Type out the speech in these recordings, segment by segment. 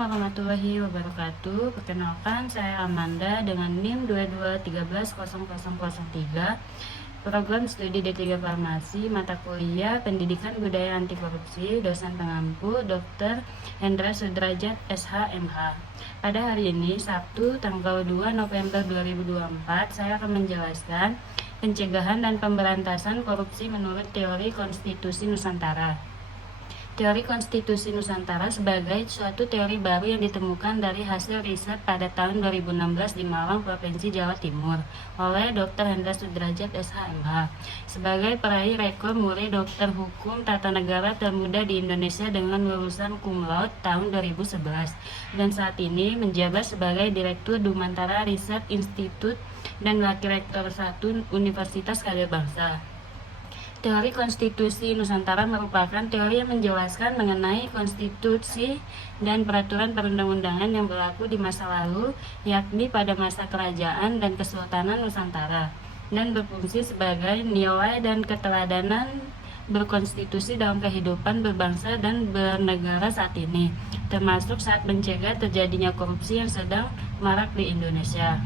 warahmatullahi wabarakatuh. Perkenalkan, saya Amanda dengan NIM 22130003. Program studi D3 Farmasi, mata kuliah Pendidikan Budaya Anti Korupsi, dosen pengampu Dr. Hendra Sudrajat SH.MH. Pada hari ini, Sabtu, tanggal 2 November 2024, saya akan menjelaskan pencegahan dan pemberantasan korupsi menurut teori konstitusi Nusantara. Teori konstitusi Nusantara sebagai suatu teori baru yang ditemukan dari hasil riset pada tahun 2016 di Malang, Provinsi Jawa Timur oleh Dr. Hendra Sudrajat SH.MH sebagai peraih rekor muri Dokter Hukum Tata Negara termuda di Indonesia dengan lulusan cum laude tahun 2011 dan saat ini menjabat sebagai Direktur Dumantara Riset Institut dan Wakil Rektor 1 Universitas Karya Bangsa. Teori konstitusi Nusantara merupakan teori yang menjelaskan mengenai konstitusi dan peraturan perundang-undangan yang berlaku di masa lalu, yakni pada masa kerajaan dan kesultanan Nusantara, dan berfungsi sebagai nilai dan keteladanan berkonstitusi dalam kehidupan berbangsa dan bernegara saat ini, termasuk saat mencegah terjadinya korupsi yang sedang marak di Indonesia.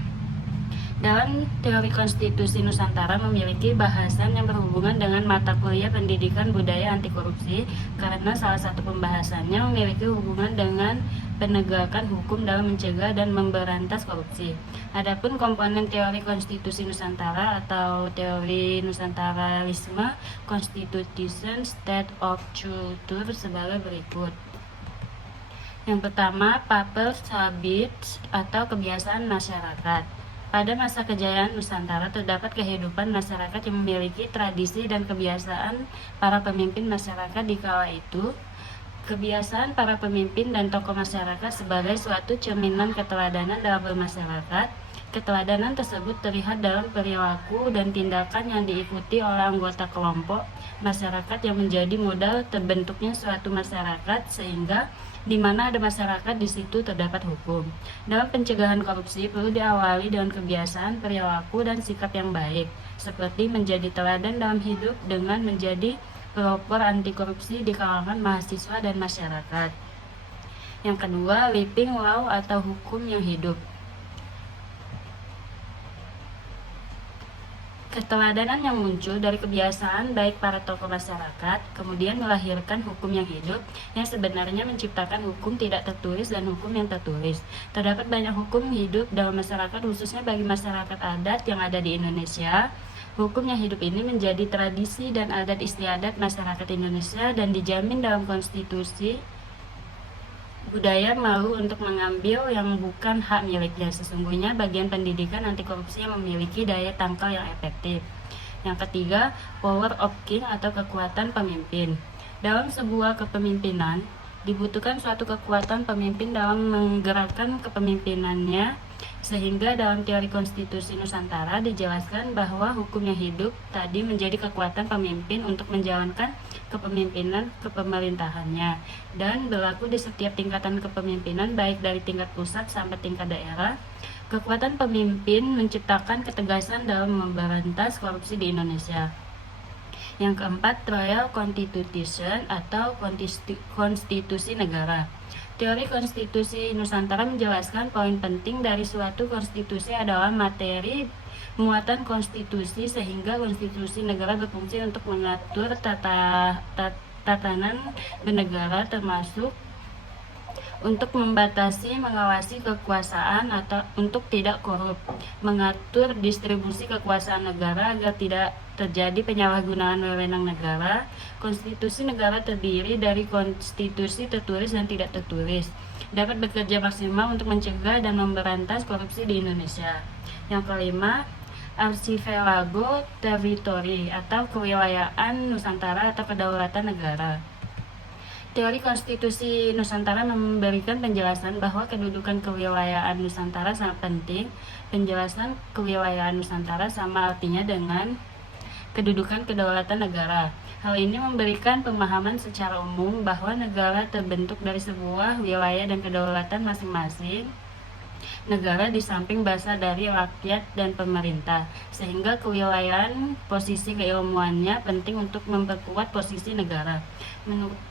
Dalam teori konstitusi Nusantara memiliki bahasan yang berhubungan dengan mata kuliah Pendidikan Budaya Anti Korupsi karena salah satu pembahasannya memiliki hubungan dengan penegakan hukum dalam mencegah dan memberantas korupsi. Adapun komponen teori konstitusi Nusantara atau teori Nusantaralisme Constitution State of Culture sebagai berikut. Yang pertama, Papers Habits atau kebiasaan masyarakat. Pada masa kejayaan Nusantara terdapat kehidupan masyarakat yang memiliki tradisi dan kebiasaan para pemimpin masyarakat di kala itu. Kebiasaan para pemimpin dan tokoh masyarakat sebagai suatu cerminan keteladanan dalam bermasyarakat. Keteladanan tersebut terlihat dalam perilaku dan tindakan yang diikuti oleh anggota kelompok masyarakat yang menjadi modal terbentuknya suatu masyarakat sehingga di mana ada masyarakat di situ terdapat hukum. Dalam pencegahan korupsi perlu diawali dengan kebiasaan, perilaku, dan sikap yang baik, seperti menjadi teladan dalam hidup dengan menjadi pelopor anti korupsi di kalangan mahasiswa dan masyarakat. Yang kedua, living law atau hukum yang hidup. Keteladanan yang muncul dari kebiasaan baik para tokoh masyarakat, kemudian melahirkan hukum yang hidup, yang sebenarnya menciptakan hukum tidak tertulis dan hukum yang tertulis. Terdapat banyak hukum hidup dalam masyarakat, khususnya bagi masyarakat adat yang ada di Indonesia. Hukum yang hidup ini menjadi tradisi dan adat istiadat masyarakat Indonesia dan dijamin dalam konstitusi. Budaya malu untuk mengambil yang bukan hak miliknya. Sesungguhnya bagian pendidikan anti korupsi yang memiliki daya tangkal yang efektif. Yang ketiga, power of king atau kekuatan pemimpin. Dalam sebuah kepemimpinan, dibutuhkan suatu kekuatan pemimpin dalam menggerakkan kepemimpinannya, sehingga dalam teori konstitusi Nusantara dijelaskan bahwa hukum yang hidup tadi menjadi kekuatan pemimpin untuk menjalankan kepemimpinan kepemerintahannya dan berlaku di setiap tingkatan kepemimpinan baik dari tingkat pusat sampai tingkat daerah. Kekuatan pemimpin menciptakan ketegasan dalam memberantas korupsi di Indonesia. Yang keempat, trial constitution atau konstitusi negara. Teori konstitusi Nusantara menjelaskan poin penting dari suatu konstitusi adalah materi muatan konstitusi sehingga konstitusi negara berfungsi untuk mengatur tatanan bernegara termasuk untuk membatasi, mengawasi kekuasaan atau untuk tidak korup, mengatur distribusi kekuasaan negara agar tidak terjadi penyalahgunaan wewenang negara. Konstitusi negara terdiri dari konstitusi tertulis dan tidak tertulis, dapat bekerja maksimal untuk mencegah dan memberantas korupsi di Indonesia. Yang kelima, Archipelago Territory atau kewilayahan Nusantara atau kedaulatan negara. Teori konstitusi Nusantara memberikan penjelasan bahwa kedudukan kewilayahan Nusantara sangat penting. Penjelasan kewilayahan Nusantara sama artinya dengan kedudukan kedaulatan negara. Hal ini memberikan pemahaman secara umum bahwa negara terbentuk dari sebuah wilayah dan kedaulatan masing-masing negara di samping berasal dari rakyat dan pemerintah, sehingga kewilayahan posisi keilmuannya penting untuk memperkuat posisi negara.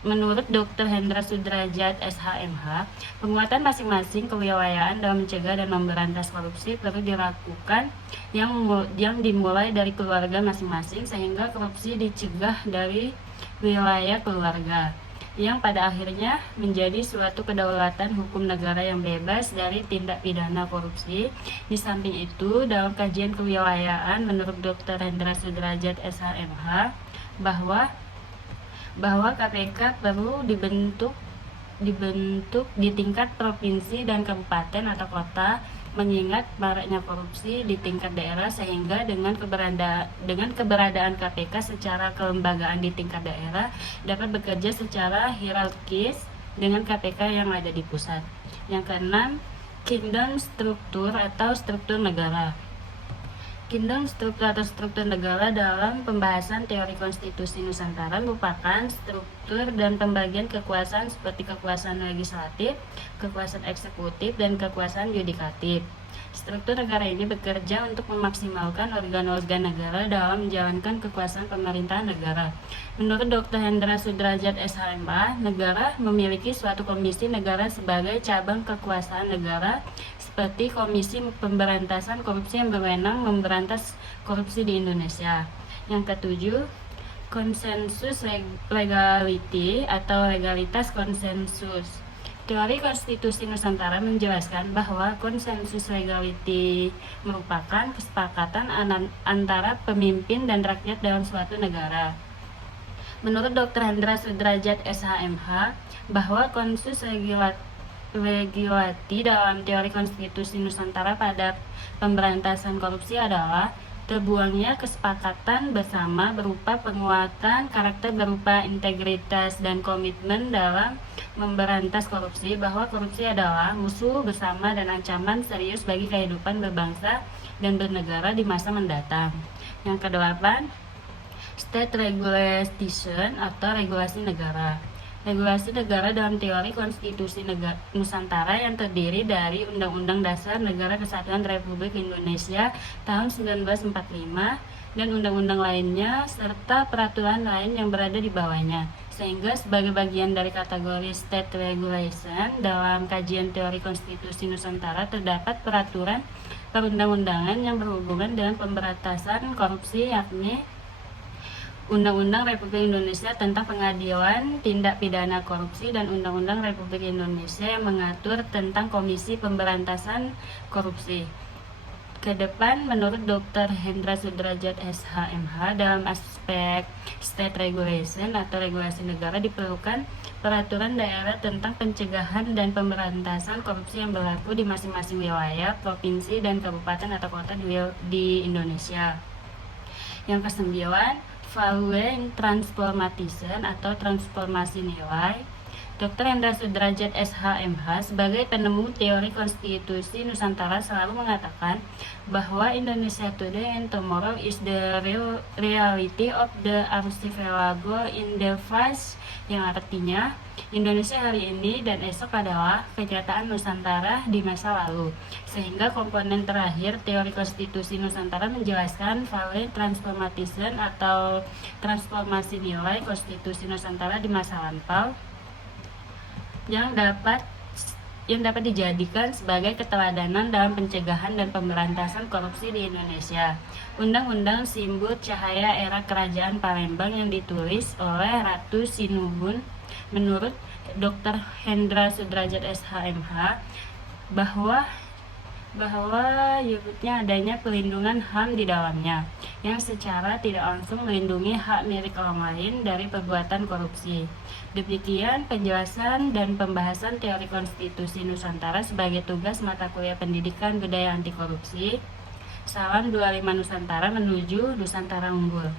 Menurut Dr. Hendra Sudrajat, SHMH, penguatan masing-masing kewilayahan dalam mencegah dan memberantas korupsi perlu dilakukan yang dimulai dari keluarga masing-masing, sehingga korupsi dicegah dari wilayah keluarga, yang pada akhirnya menjadi suatu kedaulatan hukum negara yang bebas dari tindak pidana korupsi. Di samping itu, dalam kajian kewilayahan menurut Dr. Hendra Sudrajat, SHMH, bahwa KPK perlu dibentuk di tingkat provinsi dan kabupaten atau kota, mengingat maraknya korupsi di tingkat daerah, sehingga dengan keberadaan KPK secara kelembagaan di tingkat daerah dapat bekerja secara hierarkis dengan KPK yang ada di pusat. Yang keenam, kingdom struktur atau struktur negara. Kingdom struktur atau struktur negara dalam pembahasan teori konstitusi Nusantara merupakan struktur dan pembagian kekuasaan seperti kekuasaan legislatif, kekuasaan eksekutif, dan kekuasaan yudikatif. Struktur negara ini bekerja untuk memaksimalkan organ-organ negara dalam menjalankan kekuasaan pemerintahan negara. Menurut Dr. Hendra Sudrajat, SHMH, negara memiliki suatu komisi negara sebagai cabang kekuasaan negara, seperti Komisi Pemberantasan Korupsi yang berwenang memberantas korupsi di Indonesia. Yang ketujuh, konsensus legality atau legalitas konsensus. Teori konstitusi Nusantara menjelaskan bahwa konsensus legality merupakan kesepakatan antara pemimpin dan rakyat dalam suatu negara. Menurut Dr. Hendra Sudrajat, SHMH, bahwa konsensus legality dalam teori konstitusi Nusantara pada pemberantasan korupsi adalah terbuangnya kesepakatan bersama berupa penguatan karakter berupa integritas dan komitmen dalam memberantas korupsi, bahwa korupsi adalah musuh bersama dan ancaman serius bagi kehidupan berbangsa dan bernegara di masa mendatang. Yang kedelapan, state regulation atau regulasi negara. Regulasi negara dalam teori konstitusi Nusantara yang terdiri dari Undang-Undang Dasar Negara Kesatuan Republik Indonesia tahun 1945 dan undang-undang lainnya serta peraturan lain yang berada di bawahnya, sehingga sebagai bagian dari kategori state regulation dalam kajian teori konstitusi Nusantara terdapat peraturan perundang-undangan yang berhubungan dengan pemberantasan korupsi, yakni Undang-Undang Republik Indonesia tentang Pengadilan Tindak Pidana Korupsi dan Undang-Undang Republik Indonesia yang mengatur tentang Komisi Pemberantasan Korupsi. Kedepan, menurut Dr. Hendra Sudrajat, SHMH, dalam aspek state regulation atau regulasi negara diperlukan peraturan daerah tentang pencegahan dan pemberantasan korupsi yang berlaku di masing-masing wilayah, provinsi, dan kabupaten atau kota di Indonesia. Yang kesembilan, value transformation atau transformasi nilai. Dr. Hendra Sudrajat, SHMH, sebagai penemu teori konstitusi Nusantara selalu mengatakan bahwa Indonesia today and tomorrow is the reality of the archipelago in the past, yang artinya Indonesia hari ini dan esok adalah kenyataan Nusantara di masa lalu. Sehingga komponen terakhir teori konstitusi Nusantara menjelaskan value transformation atau transformasi nilai konstitusi Nusantara di masa lampau yang dapat dijadikan sebagai keteladanan dalam pencegahan dan pemberantasan korupsi di Indonesia. Undang-Undang Simbut Cahaya Era Kerajaan Palembang yang ditulis oleh Ratu Sinuhun. Menurut Dr. Hendra Sudrajat, SHMH, bahwa yaitu adanya pelindungan HAM di dalamnya yang secara tidak langsung melindungi hak milik orang lain dari perbuatan korupsi. Demikian penjelasan dan pembahasan teori konstitusi Nusantara sebagai tugas mata kuliah pendidikan budaya anti korupsi. Salam 25 Nusantara menuju Nusantara unggul.